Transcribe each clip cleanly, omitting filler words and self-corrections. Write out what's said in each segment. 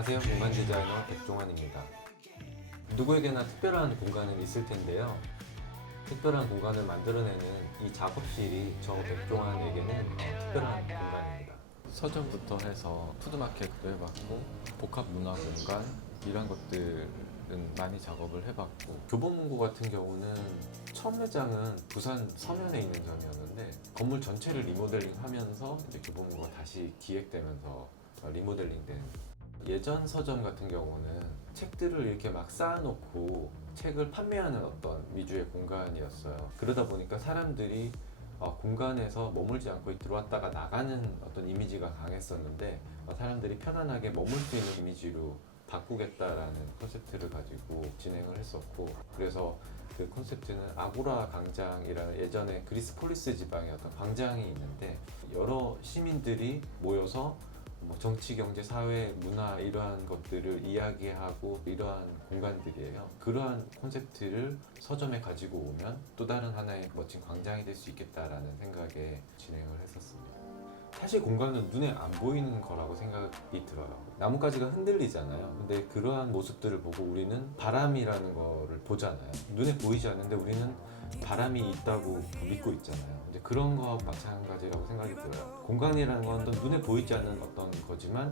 안녕하세요. 공간 디자이너 백종환입니다. 누구에게나 특별한 공간은 있을 텐데요. 특별한 공간을 만들어내는 이 작업실이 저 백종환에게는 특별한 공간입니다. 서점부터 해서 푸드마켓도 해봤고 복합문화공간 이런 것들은 많이 작업을 해봤고 교보문고 같은 경우는 처음 매장은 부산 서면에 있는 점이었는데 건물 전체를 리모델링하면서 이제 교보문고가 다시 기획되면서 리모델링된 예전 서점 같은 경우는 책들을 이렇게 막 쌓아놓고 책을 판매하는 어떤 위주의 공간이었어요. 그러다 보니까 사람들이 공간에서 머물지 않고 들어왔다가 나가는 어떤 이미지가 강했었는데 사람들이 편안하게 머물 수 있는 이미지로 바꾸겠다라는 컨셉트를 가지고 진행을 했었고, 그래서 그 컨셉트는 아고라 광장이라는 예전에 그리스 폴리스 지방의 어떤 광장이 있는데 여러 시민들이 모여서 뭐 정치, 경제, 사회, 문화 이러한 것들을 이야기하고 이러한 공간들이에요. 그러한 콘셉트를 서점에 가지고 오면 또 다른 하나의 멋진 광장이 될 수 있겠다라는 생각에 진행을 했었습니다. 사실 공간은 눈에 안 보이는 거라고 생각이 들어요. 나뭇가지가 흔들리잖아요. 근데 그러한 모습들을 보고 우리는 바람이라는 거를 보잖아요. 눈에 보이지 않는데 우리는 바람이 있다고 믿고 있잖아요. 근데 그런 거와 마찬가지라고 생각이 들어요. 공간이라는 건 눈에 보이지 않는 어떤 거지만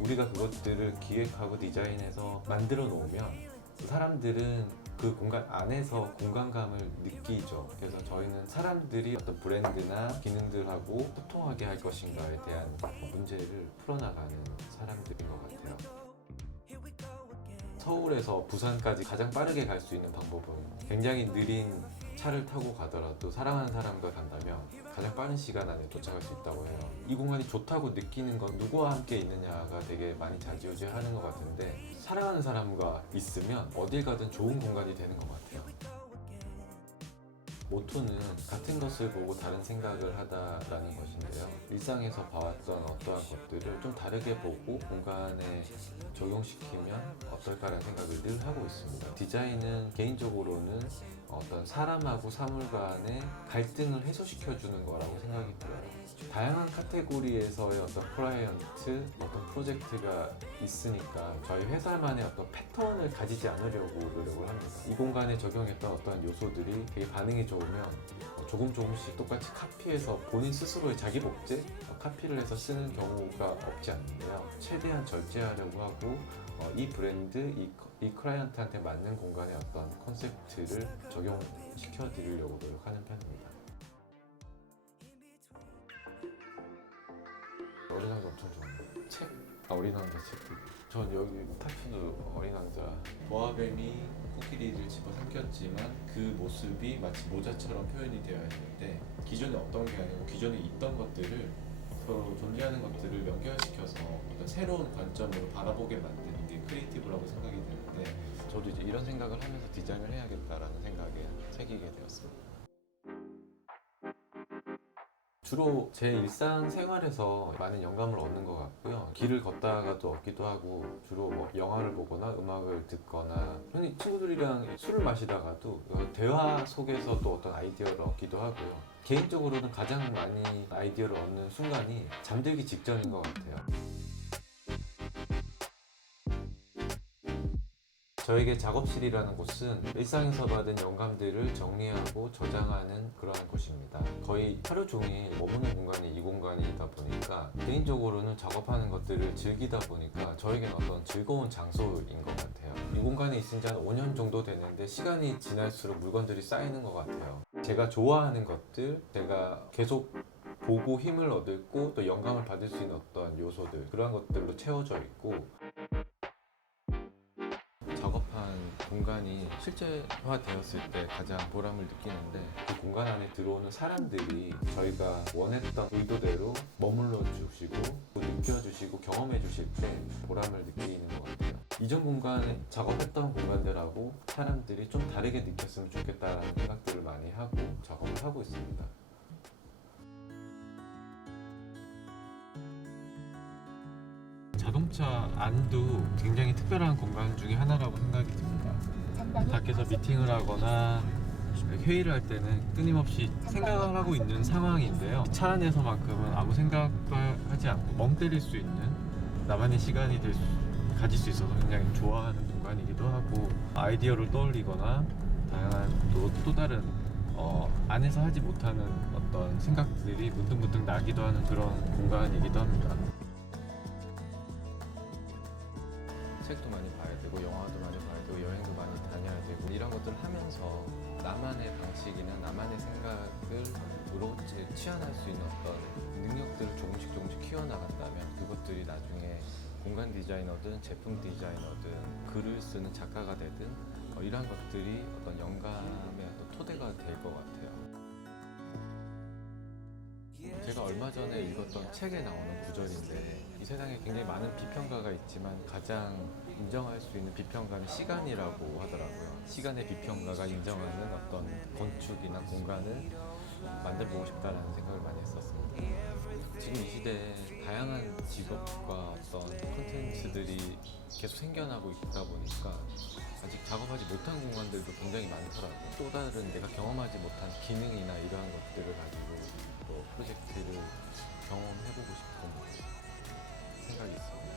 우리가 그것들을 기획하고 디자인해서 만들어 놓으면 사람들은 그 공간 안에서 공간감을 느끼죠. 그래서 저희는 사람들이 어떤 브랜드나 기능들하고 소통하게 할 것인가에 대한 문제를 풀어나가는 사람들인 것 같아요. 서울에서 부산까지 가장 빠르게 갈 수 있는 방법은 굉장히 느린 차를 타고 가더라도 사랑하는 사람과 간다면 가장 빠른 시간 안에 도착할 수 있다고 해요. 이 공간이 좋다고 느끼는 건 누구와 함께 있느냐가 되게 많이 좌지우지하는 것 같은데, 사랑하는 사람과 있으면 어딜 가든 좋은 공간이 되는 것 같아요. 모토는 같은 것을 보고 다른 생각을 하다라는 것인데요. 일상에서 봐왔던 어떠한 것들을 좀 다르게 보고 공간에 적용시키면 어떨까라는 생각을 늘 하고 있습니다. 디자인은 개인적으로는 어떤 사람하고 사물 간의 갈등을 해소시켜주는 거라고 생각이 들어요. 다양한 카테고리에서의 어떤 클라이언트, 어떤 프로젝트가 있으니까 저희 회사만의 어떤 패턴을 가지지 않으려고 노력을 합니다. 이 공간에 적용했던 어떤 요소들이 되게 반응이 좋으면 조금씩 똑같이 카피해서 본인 스스로의 자기 복제? 카피를 해서 쓰는 경우가 없지 않는데요. 최대한 절제하려고 하고 이 브랜드, 이 클라이언트한테 맞는 공간의 어떤 컨셉트를 적용시켜 드리려고 노력하는 편입니다. 어린 왕자 엄청 좋아해요. 책, 어린 왕자 책들. 전 여기 타투도 어린 왕자. 보아뱀이 코끼리를 집어삼켰지만 그 모습이 마치 모자처럼 표현이 되어 있는데, 기존에 없던 게 아니고 기존에 있던 것들을 서로 존재하는 것들을 연결시켜서 어떤 새로운 관점으로 바라보게 만드는 게 크리에이티브라고 생각이 드는데, 저도 이제 이런 생각을 하면서 디자인을 해야겠다라는 생각에 새기게 되었습니다. 주로 제 일상생활에서 많은 영감을 얻는 것 같고요. 길을 걷다가도 얻기도 하고, 주로 뭐 영화를 보거나 음악을 듣거나, 흔히 친구들이랑 술을 마시다가도 대화 속에서 또 어떤 아이디어를 얻기도 하고요. 개인적으로는 가장 많이 아이디어를 얻는 순간이 잠들기 직전인 것 같아요. 저에게 작업실이라는 곳은 일상에서 받은 영감들을 정리하고 저장하는 그러한 곳입니다. 거의 하루 종일 머무는 공간이 이 공간이다 보니까, 개인적으로는 작업하는 것들을 즐기다 보니까 저에게는 어떤 즐거운 장소인 것 같아요. 이 공간에 있은 지 한 5년 정도 됐는데 시간이 지날수록 물건들이 쌓이는 것 같아요. 제가 좋아하는 것들, 제가 계속 보고 힘을 얻고 또 영감을 받을 수 있는 어떤 요소들, 그런 것들로 채워져 있고, 작업한 공간이 실제화되었을 때 가장 보람을 느끼는데, 그 공간 안에 들어오는 사람들이 저희가 원했던 의도대로 머물러 주시고 느껴주시고 경험해 주실 때 보람을 느끼는 것 같아요. 이전 공간에 작업했던 공간들하고 사람들이 좀 다르게 느꼈으면 좋겠다라는 생각들을 많이 하고 작업을 하고 있습니다. 자동차 안도 굉장히 특별한 공간 중에 하나라고 생각이 듭니다. 밖에서 미팅을 하거나 회의를 할 때는 끊임없이 생각을 하고 있는 상황인데요. 차 안에서만큼은 아무 생각도 하지 않고 멍 때릴 수 있는 나만의 시간이 가질 수 있어서 굉장히 좋아하는 공간이기도 하고, 아이디어를 떠올리거나 다양한 또 다른 안에서 하지 못하는 어떤 생각들이 문득문득 나기도 하는 그런 공간이기도 합니다. 책도 많이 봐야 되고 영화도 많이 봐야 되고 여행도 많이 다녀야 되고 이런 것들을 하면서 나만의 방식이나 나만의 생각을 오로지 취한할 수 있는 어떤 능력들을 조금씩 키워나간다면 그것들이 나중에 공간 디자이너든 제품 디자이너든 글을 쓰는 작가가 되든 이러한 것들이 어떤 영감의 어떤 토대가 될 것 같아요. 제가 얼마 전에 읽었던 책에 나오는 구절인데, 이 세상에 굉장히 많은 비평가가 있지만 가장 인정할 수 있는 비평가는 시간이라고 하더라고요. 시간의 비평가가 인정하는 어떤 건축이나 공간을 만들어보고 싶다라는 생각을 많이 했었습니다. 지금 이 시대에 다양한 직업과 어떤 콘텐츠들이 계속 생겨나고 있다 보니까 아직 작업하지 못한 공간들도 굉장히 많더라고요. 또 다른 내가 경험하지 못한 기능이나 이러한 것들을 가지고 또 프로젝트를 경험해보고 싶은 생각이 있습니다.